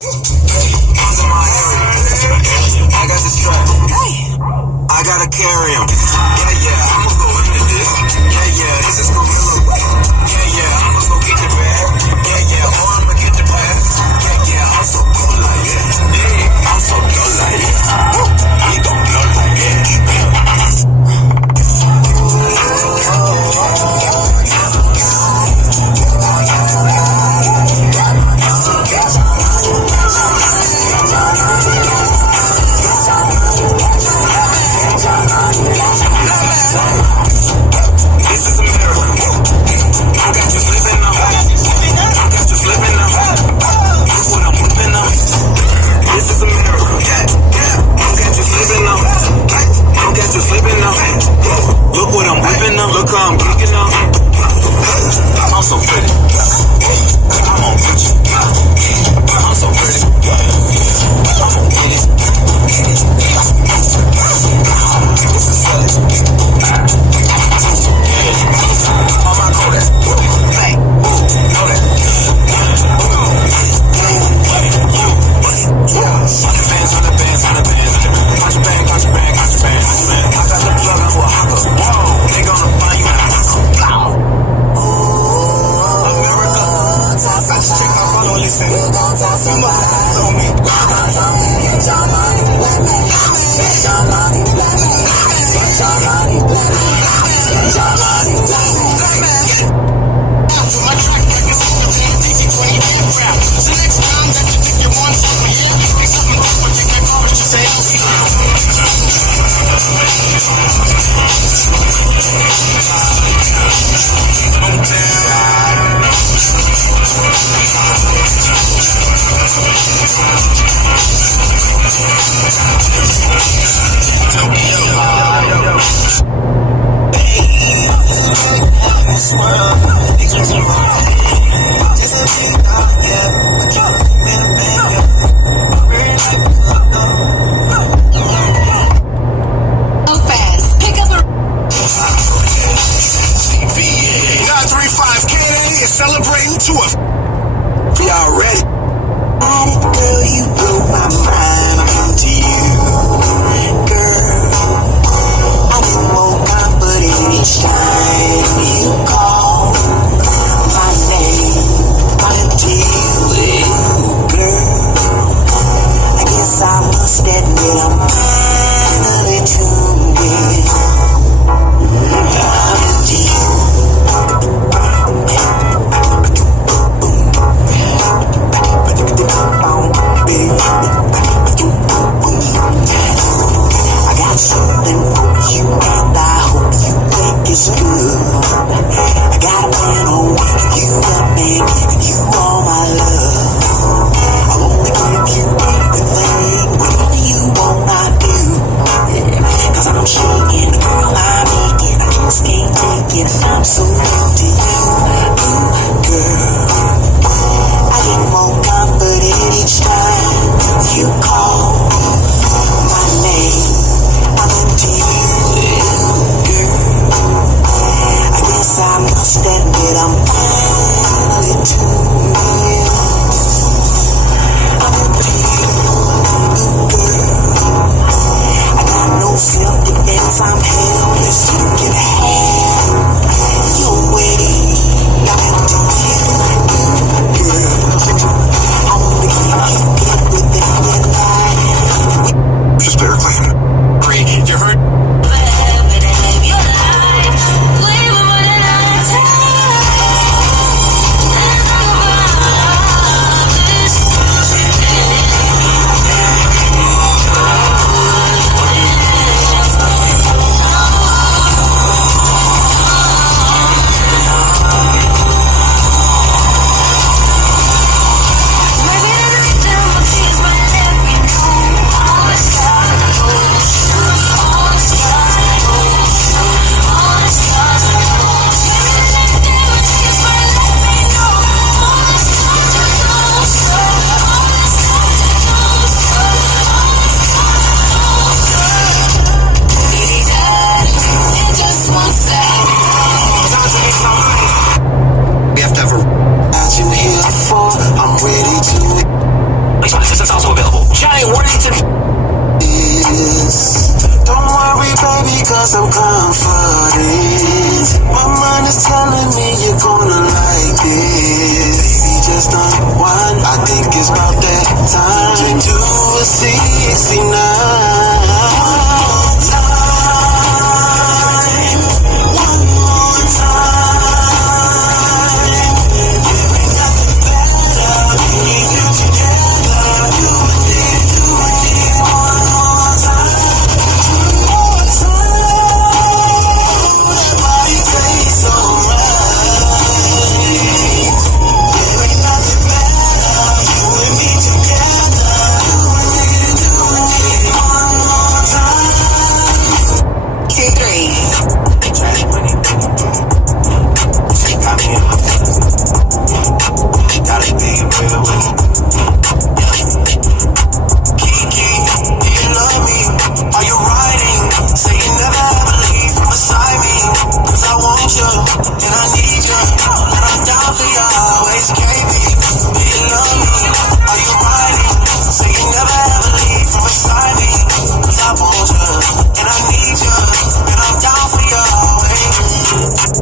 I got the strap. I gotta carry him. Yeah, I'ma go into this. Yeah, this is gonna be a little. Yeah, I'ma go get the bag. Yeah, or I'ma get the pass. Yeah, I'm so cool like that. Yeah, I'm so cool like that. We gon' blow like that. This is America. I got you slipping now. I got you slipping now. Look what I'm whipping now. This is America. I got you slipping now. I got you slipping now. Look what I'm whipping now. Look how I'm kicking now. I'm so pretty. I'm on bitch. I'm so pretty. I'm on bitch. This is selling. On my Kodak. Hey, know that. On the bands. Contraband. I got the plug on a hawker. Whoa, they gonna find you in a hawker. America. I just check my phone on you, say, you gon' talk some lies on me. Get your money, let me. Get your money, let me. Get your money, let me. Get your money, let me. For my track record, so you can't take it when you get rap. So next time that you think you want something, yeah, pick something up, but you get garbage to say, oh, see you. Celebrating to us. Y'all ready? Girl, you blow my mind. I'm into you, girl. I get more confident each time you call my name. Time to a 69. One more time. There ain't nothing better. Need you together. Do it one more time. One more time. That body tastes so right. There ain't nothing better. You and me together. Do it one more time. 2-3. Trash money. She got me in my feelings. Gotta be real with it. Kiki, do you love me? Are you riding? Say you never ever leave from beside me. Cause I want you, and I need you. And I'm down for you always, KB. Do you love me? Are you riding? Say you never ever leave from beside me. Cause I want you, and I need you. And I'm down for you always.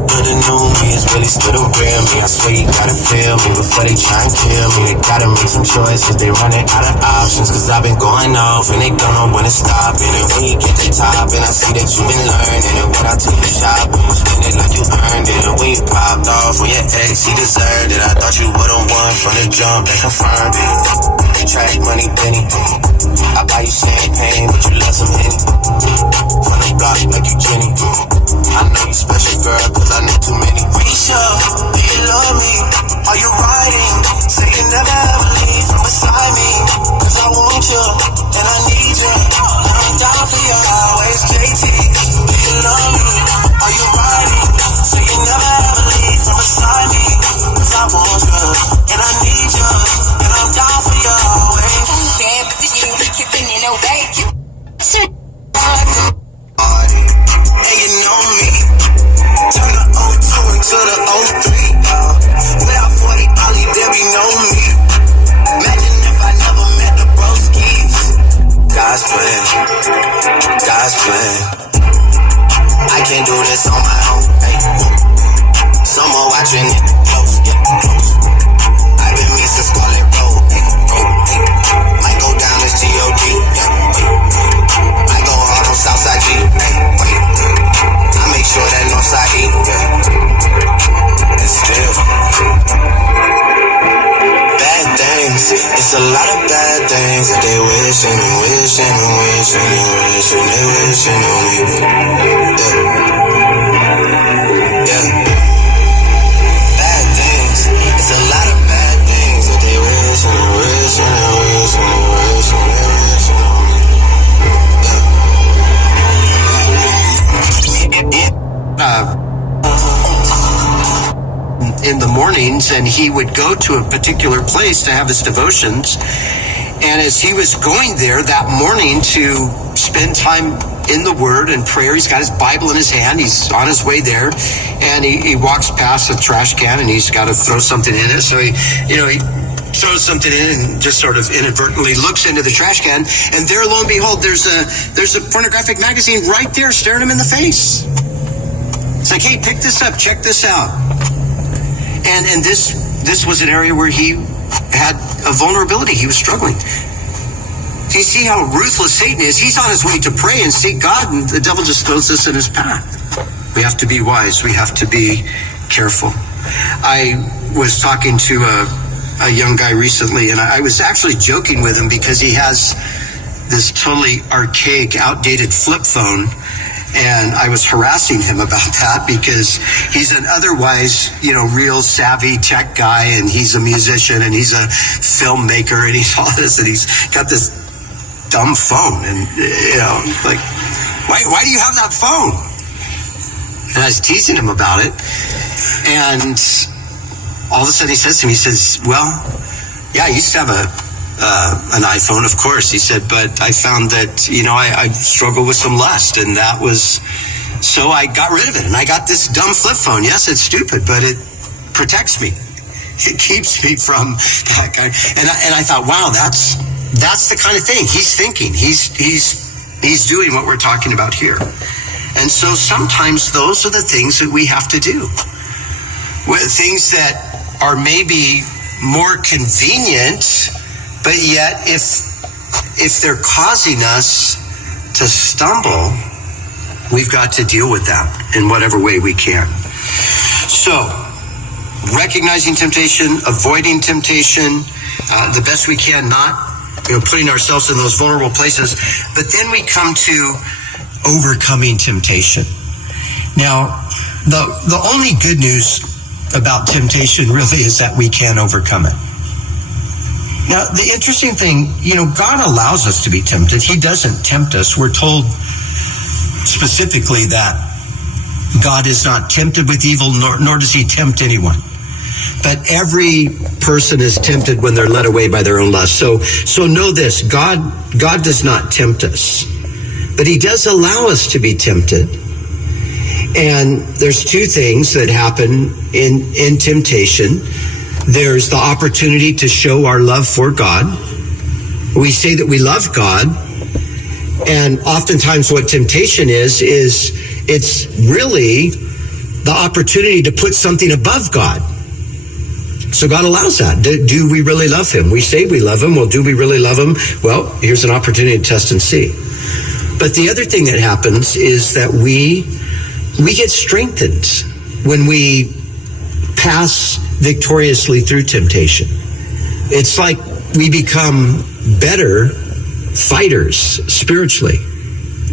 But the new me is really still the real me. I swear you gotta feel me before they try and kill me. They gotta make some choices, they running out of options. Cause I've been going off and they don't know when to stop. And when you get to the top and I see that you've been learning. And when I took you shopping, you spend it like you earned it. And when you popped off on your ex, he deserved it. I thought you would've won from the jump, that confirmed it. Track money, Benny. I buy you champagne, but you love some Henny. From the block like you Jenny. I know you special, girl, cause I know too many. Risha, do you love me? Are you riding? Say you never ever leave from beside me. Cause I want you, and I need you. And I'm down for you always, JT. Do you love me? Are you riding? Say you never ever leave from beside me. Cause I want you, and I need you. And I'm down for you always. Bad position, we kissing in a vacuum. And you know me. Turn the 02 into the 03. Without 40 Ollie, there be no me. Imagine if I never met the broskies. God's plan. God's plan. I can't do this on my own. Hey. Someone watching it close. Yeah, close. I've been me since Scarlet Road. Hey, hey. Might go down as G.O.D. Yeah, wait. I go hard on Southside G. Hey, wait. I make sure that Northside E. Yeah. And still. Bad things. It's a lot of bad things that they wishing and wishing and wishing and wishing. They wishing on me. Yeah. Yeah. Bad things. It's a lot of bad things that they wishing and wishing and wishing and wishing. They wishing on me. In the mornings, and he would go to a particular place to have his devotions. And as he was going there that morning to spend time in the Word and prayer, he's got his Bible in his hand, he's on his way there, and he walks past a trash can and he's got to throw something in it. So he throws something in and just sort of inadvertently looks into the trash can, and there, lo and behold, there's a pornographic magazine right there staring him in the face. It's like, hey, pick this up, check this out. And this was an area where he had a vulnerability. He was struggling. Do you see how ruthless Satan is? He's on his way to pray and seek God, and the devil just throws this in his path. We have to be wise. We have to be careful. I was talking to a young guy recently, and I was actually joking with him because he has this totally archaic, outdated flip phone. And I was harassing him about that because he's an otherwise, real savvy tech guy, and he's a musician and he's a filmmaker and he's all this, and he's got this dumb phone, and like, why do you have that phone? And I was teasing him about it, and all of a sudden he says to me, he says, well, yeah, I used to have an iPhone, of course. He said, but I found that, I struggle with some lust, and that was, so I got rid of it, and I got this dumb flip phone. Yes, it's stupid, but it protects me. It keeps me from that kind. And I thought, wow, that's the kind of thing he's thinking. He's doing what we're talking about here. And so sometimes those are the things that we have to do. Things that are maybe more convenient But yet, if they're causing us to stumble, we've got to deal with that in whatever way we can. So, recognizing temptation, avoiding temptation, the best we can, not putting ourselves in those vulnerable places. But then we come to overcoming temptation. Now, the only good news about temptation really is that we can overcome it. Now, the interesting thing, God allows us to be tempted. He doesn't tempt us. We're told specifically that God is not tempted with evil, nor does he tempt anyone. But every person is tempted when they're led away by their own lust. So know this, God does not tempt us, but he does allow us to be tempted. And there's two things that happen in temptation. There's the opportunity to show our love for God. We say that we love God, and oftentimes what temptation is it's really the opportunity to put something above God. So God allows that. Do we really love him? We say we love him. Well, do we really love him? Well, here's an opportunity to test and see. But the other thing that happens is that we get strengthened when we pass victoriously through temptation. It's like we become better fighters spiritually.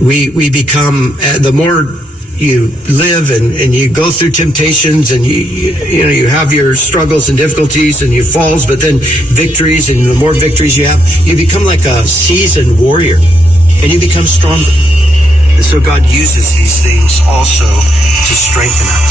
We become, the more you live and you go through temptations and you have your struggles and difficulties and your falls, but then victories, and the more victories you have, you become like a seasoned warrior and you become stronger. And so God uses these things also to strengthen us.